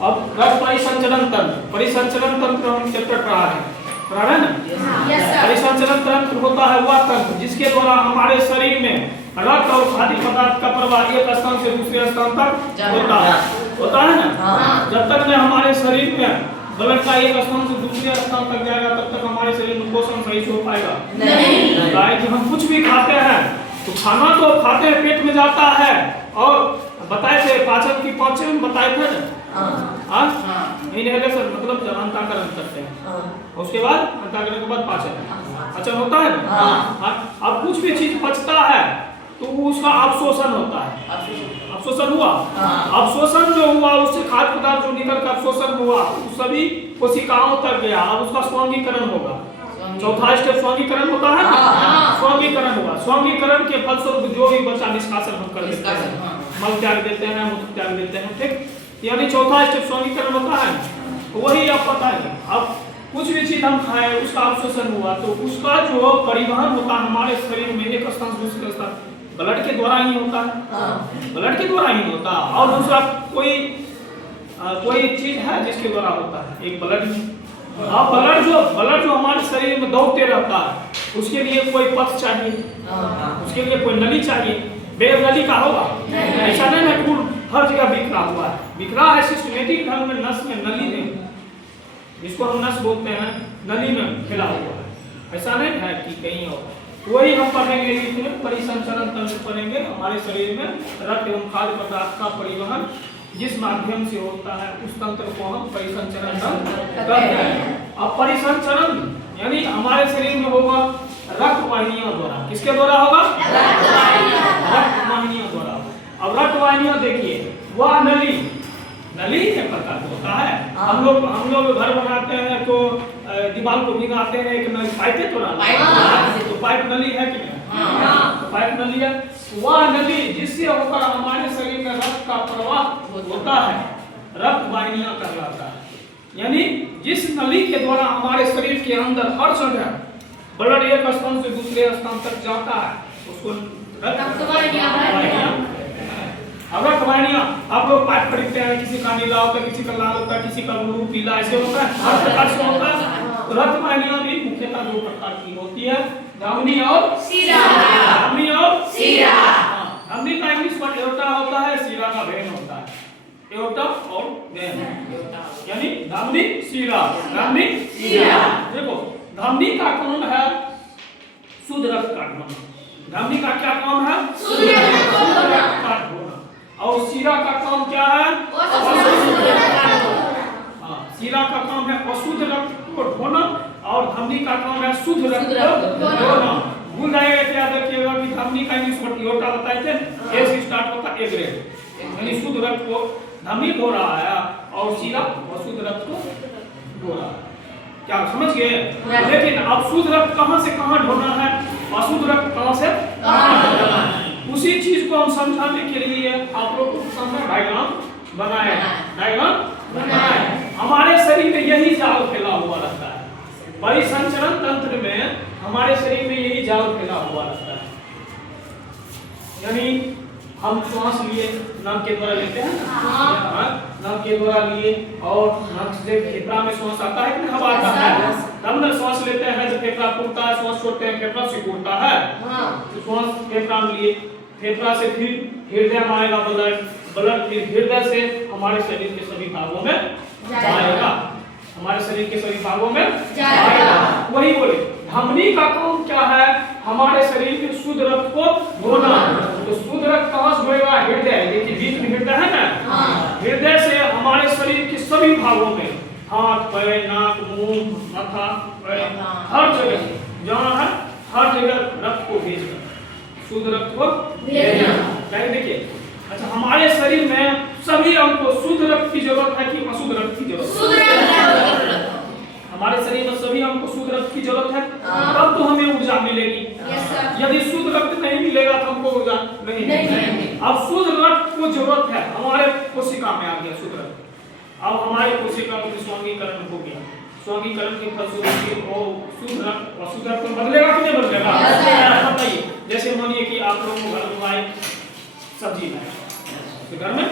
अब रक्त परिसंचरण तंत्र हम चैप्टर पढ़ा रहे हैं ना। परिसंचरण तंत्र होता है वह तंत्र जिसके द्वारा हमारे शरीर में रक्त और खाद्य पदार्थ का प्रवाह एक स्थान से दूसरे स्थान तक होता है ना। जब तक में हमारे शरीर में ब्लड का एक स्थान से दूसरे स्थान तक जाएगा तब तक हमारे शरीर में पोषण सही से हो पाएगा नहीं। कि हम कुछ भी खाते हैं तो खाना तो खाते हैं पेट में जाता है और बताए थे पाचन की पाचन बताए थे ना। इनहेलेशन मतलब अंताकरण करते हैं उसके बाद अंताकरण के बाद पाचन होता है ना। अब कुछ भी चीज पचता है तो उसका अवशोषण होता है। अवशोषण हुआ अवशोषण जो हुआ उससे खाद्य पदार्थ जो निकल कर अवशोषण हुआ सभी कोशिकाओं तक गया। अब उसका स्वांगीकरण होगा। चौथा स्टेप स्वांगीकरण होता है ना। स्वांगीकरण हुआ स्वांगीकरण के फलस्वरूप जो भी बचा निष्कासन हम कर देते हैं मल त्याग देते हैं मूत्र त्याग देते हैं। ठीक यानी चौथा स्टेप स्वांगीकरण होता है। वही आप पता है अब कुछ भी चीज हम खाए उसका अवशोषण हुआ तो उसका जो परिवहन होता है हमारे शरीर में एक स्थान से दूसरे स्थान ब्लड के द्वारा ही होता है। ब्लड के द्वारा ही होता है और दूसरा कोई चीज है जिसके द्वारा होता है एक ब्लड जो हमारे शरीर में दौड़ते रहता है उसके लिए कोई पथ चाहिए उसके लिए कोई नली चाहिए। बेर नली का होगा ऐसा नहीं है पूर्ण हर जगह बिखरा है सिस्टमेटिक ढंग में नस में नली में जिसको हम नस बोलते हैं नली में फैला हुआ है। ऐसा नहीं है कि कहीं और वही हम पढ़ेंगे इसमें परिसंचरण तंत्र पढ़ेंगे। हमारे शरीर में रक्त एवं खाद्य पदार्थ का परिवहन जिस माध्यम से होता है उस तंत्र को हम परिसंचरण तंत्र कहते हैं। अब परिसंचरण यानी हमारे शरीर में होगा रक्त वाहिनियों द्वारा। किसके द्वारा होगा? रक्त वाहिनियों द्वारा। अब रक्त वाहिनियों देखिए वह नली एक प्रकार का होता है। हम लोग घर बनाते हैं तो दीवार को भिगाते हैं एक नली पाइप तो पाइप नली है कि नहीं? तो पाइप नली है वह नली जिससे होकर हमारे शरीर में रक्त का प्रवाह होता है रक्त वाहिनियां कहलाता है। यानी जिस नली के द्वारा हमारे शरीर के अंदर हर जगह ब्लड एक स्थान से दूसरे स्थान तक जाता है उसको रक्त वाहिनियां। अब रक्त वाहिनियां आप लोग पाइप खरीदते हैं किसी का नीला होता है किसी का लाल होता है किसी का ब्लू पीला ऐसे होता है हर प्रकार से होता है। तो रक्त वाहिनियां भी मुख्यतः दो प्रकार की होती है धमनी और शिरा। धमनी का इंग्लिश वर्ड एओर्टा होता है शिरा का वेन होता है। एओर्टा और वेन यानी धमनी शिरा। देखो धमनी का काम है शुद्ध रक्त का ढोना। धमनी का क्या काम है? शुद्ध रक्त का ढोना। और शिरा का काम क्या है? शिरा का काम है अशुद्ध रक्त को ढोना और धमनी का काम है शुद्ध रक्त को ढोना। भूल जाएगा क्या देखिएगा कि धमनी का इंग्लिश वर्ड एओर्टा बताए थे ए से स्टार्ट होता है एग्रेड यानी शुद्ध रक्त को धमनी ढो रहा है और शिरा अशुद्ध रक्त को ढो रहा है। क्या समझ गए? लेकिन अब शुद्ध रक्त कहां से कहां ढोना है अशुद्ध रक्त कहां से कहां ढोना है उसी चीज को हम समझाने के लिए आप लोग को सामने डायग्राम बनाए। हमारे शरीर में यही जाल फैला हुआ रहता है। परिसंचरण तंत्र में हमारे शरीर में यही जाल फैला हुआ रहता है। यानी हम श्वास लिए नाक के द्वारा लेते हैं नाक के द्वारा लिए और नाक से फेफड़ा में श्वास आता है कि हवा आता है तब ना श्वास लेते हैं जब फेफड़ा फूलता है श्वास छोड़ते हैं फेफड़ा सिकुड़ता है तो श्वास फेफड़ा में लिए फेफड़ा से फिर हृदय में आएगा ब्लड फिर हृदय से हमारे शरीर के सभी भागों में जाएगा। हमारे शरीर के सभी भागों में जाएगा। वही बोले धमनी का काम क्या है? हमारे शरीर में शुद्ध रक्त को धोना। तो शुद्ध रक्त कहां से होएगा? हृदय। देखिए बीच में हृदय है ना हृदय से हमारे शरीर के सभी भागों में हाथ पैर नाक मुंह माथा हर जगह जहां है हर जगह रक्त को भेजना शुद्ध रक्त को भेजना। देखिए अच्छा हमारे शरीर में सभी अंग को शुद्ध रक्त की जरूरत है कि अशुद्ध रक्त की जरूरत? हमारे शरीर में सभी अंग को शुद्ध रक्त की जरूरत है तब तो हमें ऊर्जा मिलेगी। यदि शुद्ध रक्त नहीं मिलेगा तो हमको ऊर्जा नहीं। अब शुद्ध रक्त को जरूरत है हमारे कोशिका में आ गया शुद्ध रक्त। अब हमारे कोशिका में स्वांगीकरण हो गया। स्वांगीकरण के फलस्वरूप वो शुद्ध रक्त अशुद्ध रक्त बदलेगा कि नहीं बदलेगा? बताइए। जैसे मानिए कि आप लोग घर में आए सब्जी लाए तो घर में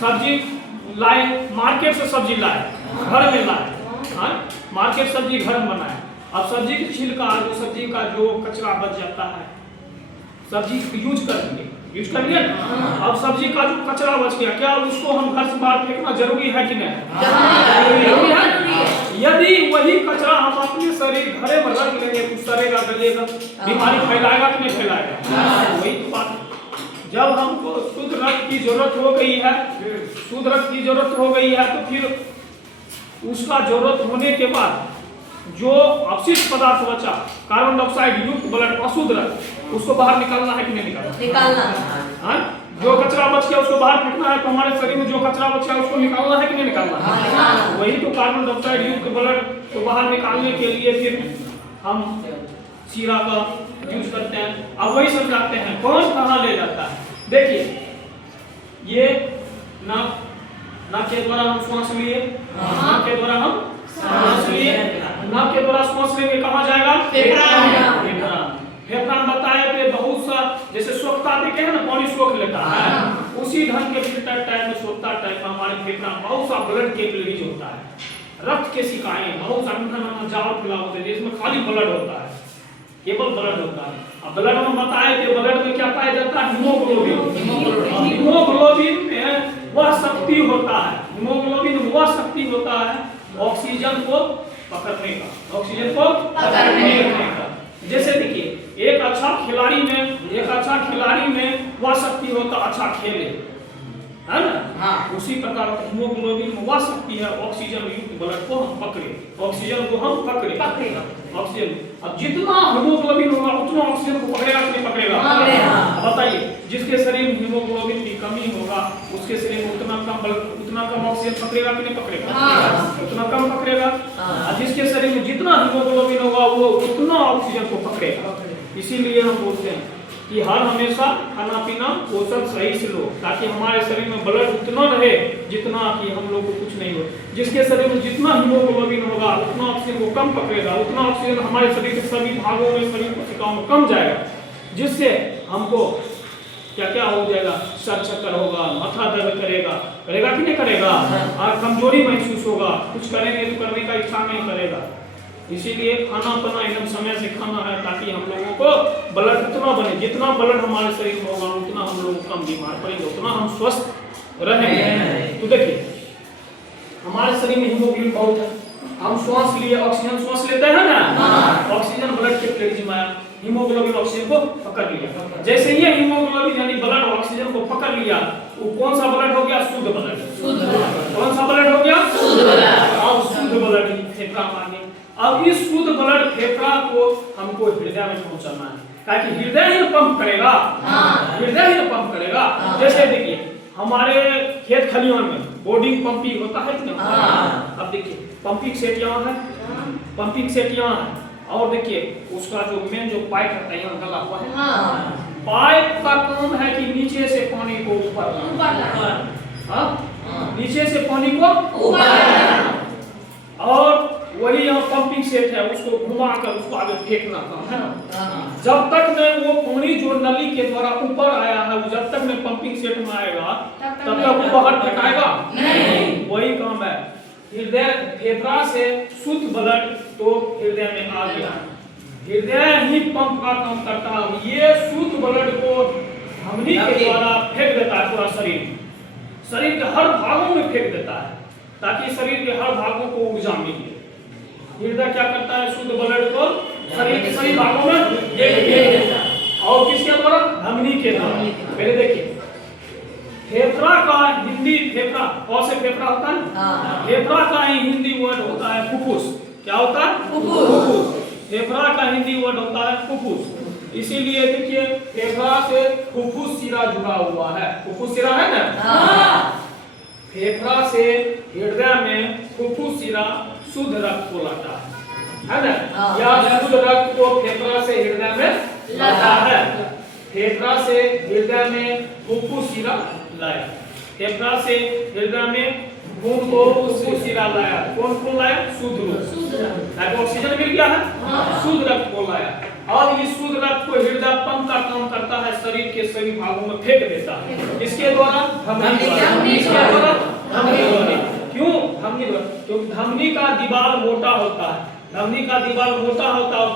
सब्जी लाए, मार्केट से सब्जी लाए, घर में लाए, हाँ मार्केट सब्जी घर में बनाए। अब सब्जी की छिलका जो सब्जी का जो कचरा बच जाता है, सब्जी यूज कर लिए ना। अब सब्जी का जो कचरा बच गया, क्या उसको हम घर से बाहर फेंकना जरूरी है कि नहीं? जरूरी है। यदि वही कचरा हम अपने शरीर घरे में रख लेंगे तो सड़ेगा गलेगा, बीमारी फैलाएगा कि नहीं फैलाएगा? वही तो बात। जब हमको शुद्ध रक्त की जरूरत हो गई है, शुद्ध रक्त की जरूरत हो गई है, तो फिर उसका जरूरत होने के बाद जो अपशिष्ट पदार्थ बचा, कार्बन डाइऑक्साइड युक्त ब्लड, अशुद्ध रक्त, उसको बाहर निकालना है कि नहीं निकालना? हाँ, जो कचरा बच गया उसको बाहर फेंकना है। तो हमारे शरीर में जो कचरा बच गया उसको निकालना है कि नहीं निकालना? वही तो कार्बन डाइऑक्साइड युक्त ब्लड को बाहर निकालने के लिए फिर हम सीरा का यूज करते हैं। अब वही समझाते हैं कौन कहाँ ले जाता है। देखिए, ये नाक के द्वारा हम श्वास लिए, नाक के द्वारा हम सांस लिए, नाक के द्वारा श्वास लेंगे कहाँ जाएगा? फेफड़ा। फेफड़ा में बताया थे बहुत सा, जैसे सोखता देखे है ना, पानी सोख लेता है, उसी ढंग के फिल्टर टाइप में सोखता टाइप में हमारे फेफड़ा में बहुत सा ब्लड कैपिलरीज होता है, रक्त के सिकाएं बहुत सा जाल फैला होते हैं जिसमें खाली ब्लड होता है, केवल ब्लड होता है। अब ब्लड में बताया कि ब्लड में क्या पाया जाता है? हीमोग्लोबिन। हीमोग्लोबिन में वह शक्ति होता है, हीमोग्लोबिन वह शक्ति होता है ऑक्सीजन को पकड़ने का, ऑक्सीजन को पकड़ने का। जैसे देखिए, एक अच्छा खिलाड़ी में वह शक्ति होता अच्छा खेले, है ना? हाँ। उसी प्रकार हीमोग्लोबिन में वह शक्ति है ऑक्सीजन युक्त ब्लड को हम पकड़े, ऑक्सीजन को हम पकड़े ऑक्सीजन। अब जितना हीमोग्लोबिन होगा उतना ऑक्सीजन को पकड़ेगा कि नहीं पकड़ेगा? बताइए, जिसके शरीर में हीमोग्लोबिन की कमी होगा उसके शरीर में उतना कम ऑक्सीजन पकड़ेगा कि नहीं पकड़ेगा? उतना कम पकड़ेगा। और जिसके शरीर में जितना हीमोग्लोबिन होगा वो उतना ऑक्सीजन को पकड़ेगा। इसीलिए हम बोलते हैं कि हर हमेशा खाना पीना पोषण सही से लो, ताकि हमारे शरीर में ब्लड उतना रहे जितना कि हम लोग को कुछ नहीं हो। जिसके शरीर में जितना हीमोग्लोबिन होगा उतना ऑक्सीजन को कम पकड़ेगा, उतना ऑक्सीजन हमारे शरीर के सभी भागों में, शरीर कोशिकाओं में कम जाएगा, जिससे हमको क्या क्या हो जाएगा? सर चक्कर होगा, माथा दर्द करेगा कि नहीं करेगा? और कमजोरी महसूस होगा, कुछ करेंगे तो करने का इच्छा नहीं करेगा। इसीलिए खाना पीना एकदम समय से खाना है, ताकि हम लोगों को ब्लड उतना बने, जितना ब्लड हमारे शरीर में होगा उतना हम लोग कम बीमार पड़ेंगे, उतना हम स्वस्थ रहेंगे। तो देखिए, हमारे शरीर में हीमोग्लोबिन बहुत है, हम श्वास लिए ऑक्सीजन श्वास लेते हैं ना, ऑक्सीजन ब्लड के कैपिलरीज में आया, हीमोग्लोबिन ऑक्सीजन को पकड़ लिया। जैसे ही हीमोग्लोबिन यानी ब्लड ऑक्सीजन को पकड़ लिया, वो कौन सा ब्लड हो गया? शुद्ध ब्लड। कौन सा ब्लड हो गया? शुद्ध ब्लड। अब शुद्ध ब्लड फेफड़ा में आ गया। अब इस शुद्ध ब्लड फेफड़ा को हमको हृदय में पहुंचाना है, ताकि हृदय ही पंप करेगा, हृदय ही पंप करेगा। जैसे देखिए, हमारे खेत खलिहान में बोर्डिंग पंपिंग होता है कि नहीं? अब देखिए, पंपिंग सेट यहाँ है, पंपिंग सेट यहाँ है, और देखिए उसका जो मेन जो पाइप है यहाँ गला हुआ है। पाइप का काम है कि नीचे से पानी को ऊपर, नीचे से पानी को ऊपर, और वही यहाँ पंपिंग सेट है, उसको घुमाकर उसको आगे फेंकना काम है ना। जब तक में वो पानी जो नली के द्वारा ऊपर आया है, जब तक में पंपिंग सेट में आएगा तब तक वो बाहर फेंकाएगा नहीं। वही काम है। हृदय फेफड़ा से शुद्ध ब्लड तो हृदय में आ गया, हृदय ही पंप का काम करता है। ये शुद्ध ब्लड को धमनी के द्वारा फेंक देता है पूरा शरीर के हर भागों में फेंक देता है, ताकि शरीर के हर भागों को ऊर्जा मिले। हृदय क्या करता है? शुद्ध ब्लड को शरीर के सभी भागों में फेंक देता है। और किसके द्वारा? धमनी के द्वारा। पहले देखिए, फेफड़ा का हिंदी, फेफड़ा कौन से फेफड़ा होता है? फेफड़ा का ही हिंदी वर्ड होता है फुफ्फुस। क्या होता है? फुफ्फुस। फेफड़ा का हिंदी वर्ड होता है फुफ्फुस। इसीलिए देखिए, फेफड़ा से फुफ्फुस सिरा जुड़ा हुआ है। फुफ्फुस सिरा है ना, फेफड़ा से हृदय में फुफ्फुस सिरा शुद्ध रक्त को लाता है ना, या शुद्ध रक्त को फेफड़ा से हृदय में लाता है। फेफड़ा से हृदय में फुफ्फुस सिरा लाया, फेफड़ा से हृदय में खून को फुफ्फुस सिरा लाया। कौन लाया? शुद्ध रक्त। ऑक्सीजन मिल गया है, शुद्ध रक्त को लाया। और इस शुद्ध रक्त को हृदय पंप का काम करता है, शरीर के सभी भागों में फेंक देता है। इसके द्वारा धमनी, इसके द्वारा धमनी क्योंकि धमनी का दीवार मोटा होता है, धमनी का दीवार मोटा होता है और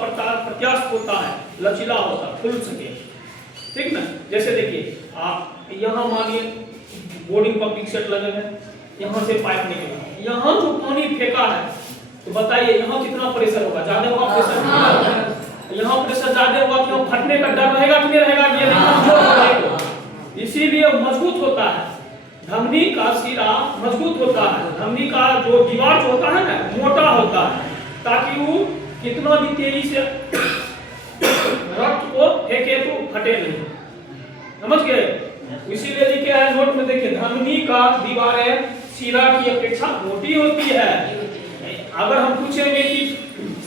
प्रत्यास्थ होता है, लचीला होता है, खुल सके, ठीक ना। जैसे देखिए आप यहाँ मानिए बोर्डिंग पंपिंग सेट लगे हैं, यहाँ से पाइप निकला, यहाँ जो पानी फेंका है तो बताइए यहाँ कितना प्रेशर होगा, ज्यादा होगा प्रेशर, यहाँ प्रेशर ज्यादा होगा तो फटने का डर रहेगा कि नहीं रहेगा, ये कमजोर होगा, इसीलिए मजबूत होता है। धमनी का सिरा मजबूत होता है, धमनी का जो दीवार जो होता है ना मोटा होता है, ताकि वो कितना भी तेजी से रक्त को फेंके तो फटे नहीं, समझ गए। इसीलिए लिखे है नोट में, देखिए धमनी का दीवारें सिरा की अपेक्षा मोटी होती है। अगर हम पूछेंगे कि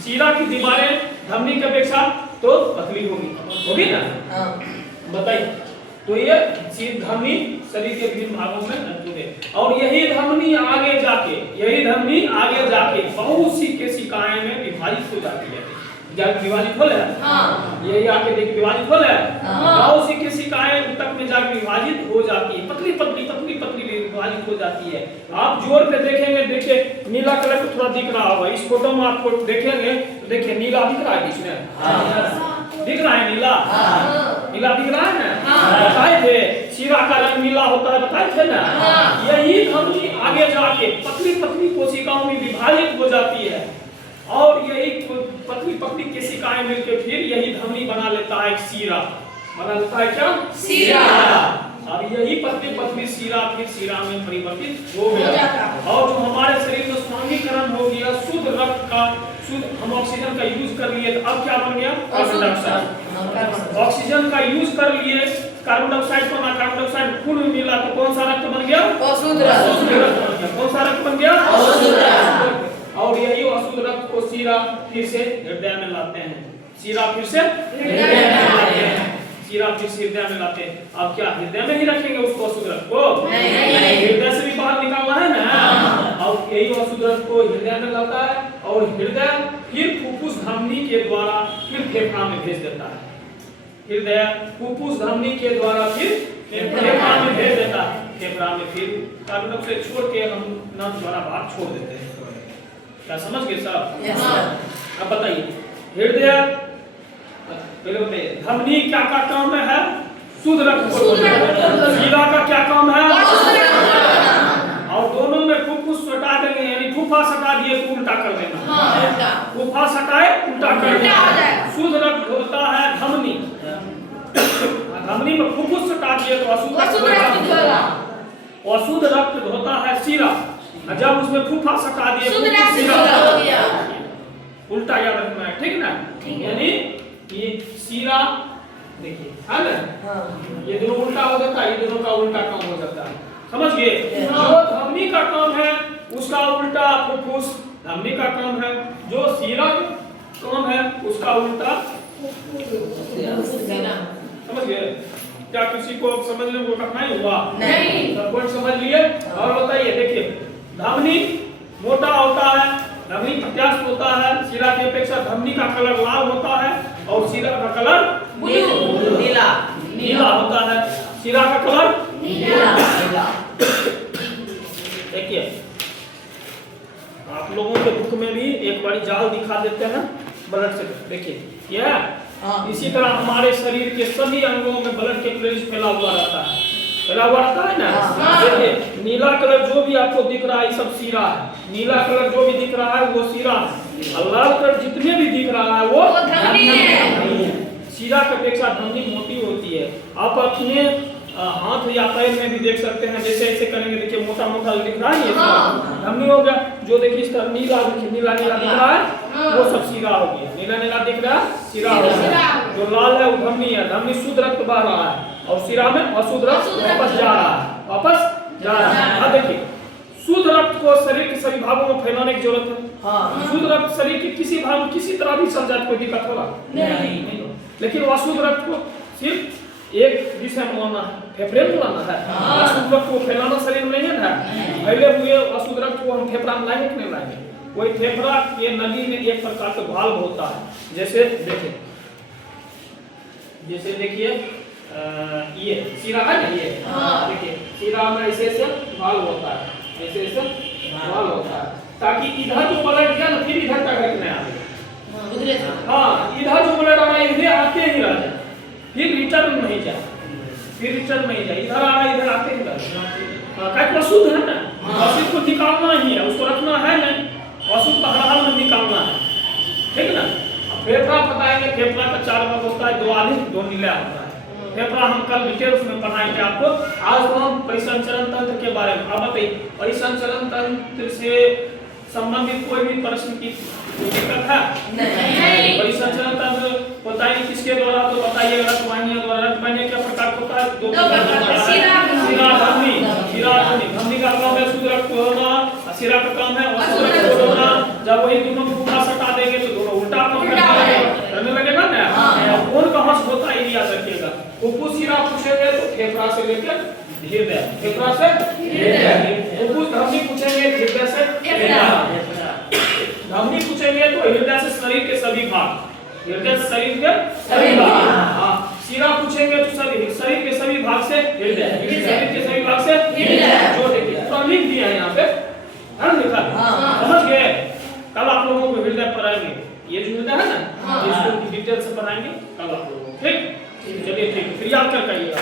सिरा की दीवारें धमनी की अपेक्षा तो पतली होगी ना, बताइए। तो ये धमनी शरीर के विभिन्न भागों में जुड़े, और यही धमनी आगे जाके बहुत सी केशिकाएं में विभाजित हो जाती है, विभाजित हो यही आके देखिए विभाजित हो बहुत सी केशिकाएं तक में जाके विभाजित हो जाती है, पतली पतली पतली पतली विभाजित हो जाती है। आप जोर पे देखेंगे, देखिए नीला कलर तो थोड़ा दिख रहा होगा, इस फोटो में आपको देखेंगे तो देखिए नीला दिख रहा है, इसमें दिख रहा है नीला, नीला दिख रहा है ना, बताए थे सिरा का रंग नीला होता है, बताए थे ना। यही धमनी आगे जाके पतली पतली कोशिकाओं में विभाजित हो जाती है, और यही पतली पतली केशिकाएं मिलकर फिर यही धमनी बना लेता है एक सिरा, बना लेता है क्या, सिरा। और यही पतली पतली सिरा फिर सिरा में परिवर्तित हो गया, और जो हमारे शरीर में स्वांगीकरण हो गया, शुद्ध रक्त का, शुद्ध हम ऑक्सीजन का यूज कर लिए, तो अब क्या बन गया, कार्बन डाइऑक्साइड। ऑक्सीजन का यूज कर लिए, कार्बन डाइऑक्साइड को ना, कार्बन डाइऑक्साइड खून में मिला तो कौन सा रक्त बन गया, अशुद्ध रक्त। कौन सा रक्त बन गया, अशुद्ध रक्त। और यही अशुद्ध रक्त को सिरा फिर से हृदय में लाते हैं, सिरा फिर से हृदय में लाते हैं, सिरा फिर से हृदय में लाते हैं। अब क्या हृदय में ही रखेंगे उसको अशुद्ध रक्त को, हृदय से भी बाहर निकालना है ना, और यही अशुद्ध रक्त को हृदय में लाता है, और हृदय फिर फुफ्फुस धमनी के द्वारा फिर फेफड़ा में भेज देता है, हृदय फुफ्फुस धमनी के द्वारा फिर फेफड़ा में भेज देता है, फेफड़ा में फिर कार्बन डाइऑक्साइड छोड़ के हम नाक द्वारा बाहर छोड़ देते हैं। क्या समझ गए साहब? अब बताइए हृदय, पहले बताइए धमनी क्या का काम है, शुद्ध रक्त को, सिरा का क्या काम है, और दोनों में फुफ्फुस सटा देंगे, यानी फुफ्फा सटा दिए तो उल्टा कर देना, फुफ्फा सटाए उल्टा कर देना। शुद्ध रक्त होता है धमनी, धमनी में फुफ्फुस सटा दिए तो अशुद्ध रक्त, अशुद्ध रक्त होता है सिरा, जब उसमें फुफ्फा सटा दिए उल्टा याद रखना है, ठीक ना। यानी ये सिरा देखिए है ना, ये दोनों उल्टा हो जाता है, ये दोनों का उल्टा काम हो जाता है, समझ गए। जो धमनी का काम है उसका उल्टा फुफ्फुस धमनी का काम है, जो सिरा काम है उसका उल्टा, समझ गए। क्या किसी को समझने में कठिनाई हुआ? नहीं, सब कोई समझ लिए। और बताइए देखिए धमनी मोटा होता है, धमनी प्रत्यास्थ होता है, सिरा की अपेक्षा धमनी का कलर लाल होता है और सिरा का कलर नीला नीला होता है, सिरा का कलर नीला। देखिए आप लोगों के बुक में भी एक बारी जाल दिखा देते हैं ब्लड से, देखिए यह इसी तरह हमारे शरीर के सभी अंगों में ब्लड कैपिलरीज फैला हुआ रहता है, फैला हुआ रहता है ना। देखिए नीला कलर जो भी आपको दिख रहा है ये सब सिरा है, नीला कलर जो भी दिख रहा है वो सिरा है, और लाल कलर जितने भी दिख रहा है वो धमनी है। सिरा की अपेक्षा धमनी मोटी होती है। आप अपने हाथ या पैर में भी देख सकते हैं, जैसे ऐसे करेंगे देखिए मोटा मोटा दिख रहा है, ये धमनी हो गया। जो देखिए इस तरह नीला देखिए नीला नीला दिख रहा है वो सब सिरा हो गया, नीला नीला दिख रहा है सिरा हो गया। जो लाल है वो धमनी है, धमनी शुद्ध रक्त बह रहा है और सिरा में अशुद्ध रक्त वापस जा रहा है, वापस जा रहा है। अब देखिए शुद्ध रक्त को शरीर के सभी भागों में फैलाने की जरूरत है। शुद्ध रक्त शरीर के किसी भाग में किसी तरह भी चल जाए कोई दिक्कत होगा नहीं, लेकिन अशुद्ध रक्त को सिर्फ एक विषय में लाना है, फेफड़े में लाना है। अशुद्ध रक्त को फैलाना शरीर में नहीं है ना, पहले हुए अशुद्ध रक्त को हम फेफड़ा में लाएंगे कि नहीं लाएंगे? कोई फेफड़ा के नली में एक प्रकार का वाल्व होता है, जैसे देखिए ये सिरा है ना, ये देखिए सिरा में ऐसे ऐसे वाल्व होता है, ऐसे ऐसे वाल्व होता है। ताकि इधर जो ब्लड गया ना फिर इधर तक रखने आए। हाँ, इधर जो ब्लड आ रहा है इधर आते ही रह जाए, फिर रिटर्न नहीं जाए, फिर रिटर्न नहीं जाए, इधर आ रहा है इधर आते ही रह जाए। क्या अशुद्ध है ना, अशुद्ध को निकालना ही है, उसको रखना है नहीं, अशुद्ध का हर हाल में निकालना है, ठीक ना। फेफड़ा बताएंगे, फेफड़ा का 4 भाग होता है, 2 आधे 2 नीला होता है। फेफड़ा हम कल डिटेल्स में पढ़ाएंगे आपको। आज तो हम परिसंचरण तंत्र के बारे में। अब बताइए, परिसंचरण तंत्र से संबंधित कोई भी प्रश्न की दिक्कत है? नहीं। परिसंचरण तंत्र बताइए किसके द्वारा, तो बताइए रक्तवाहिनी द्वारा। रक्तवाहिनी क्या प्रकार होता है? 2 प्रकार, शिरा धमनी। शिरा धमनी, धमनी का काम है शुद्ध रक्त को होना, शिरा का काम है अशुद्ध रक्त को होना। जब वही दोनों को उल्टा सटा देंगे तो दोनों उल्टा काम करने लगेगा ना। कौन कहां से होता है याद रखिएगा। फुफ्फुस शिरा पूछेंगे तो फेफड़ा से लेकर हृदय, फेफड़ा से हृदय। फुफ्फुस धमनी पूछेंगे हृदय से धमनी पूछेंगे तो हृदय से शरीर के सभी भाग, हृदय से शरीर के सभी भाग। हाँ, शिरा पूछेंगे तो शरीर के सभी भाग से हृदय, शरीर के सभी भाग से हृदय। जो देखिए तो लिख दिया है यहाँ पे, है लिखा, समझ गए। कल आप लोगों को हृदय पढ़ाएंगे, ये जो हृदय है ना इसको डिटेल से पढ़ाएंगे कल आप लोगों को, ठीक। चलिए ठीक, फिर याद कर करिएगा।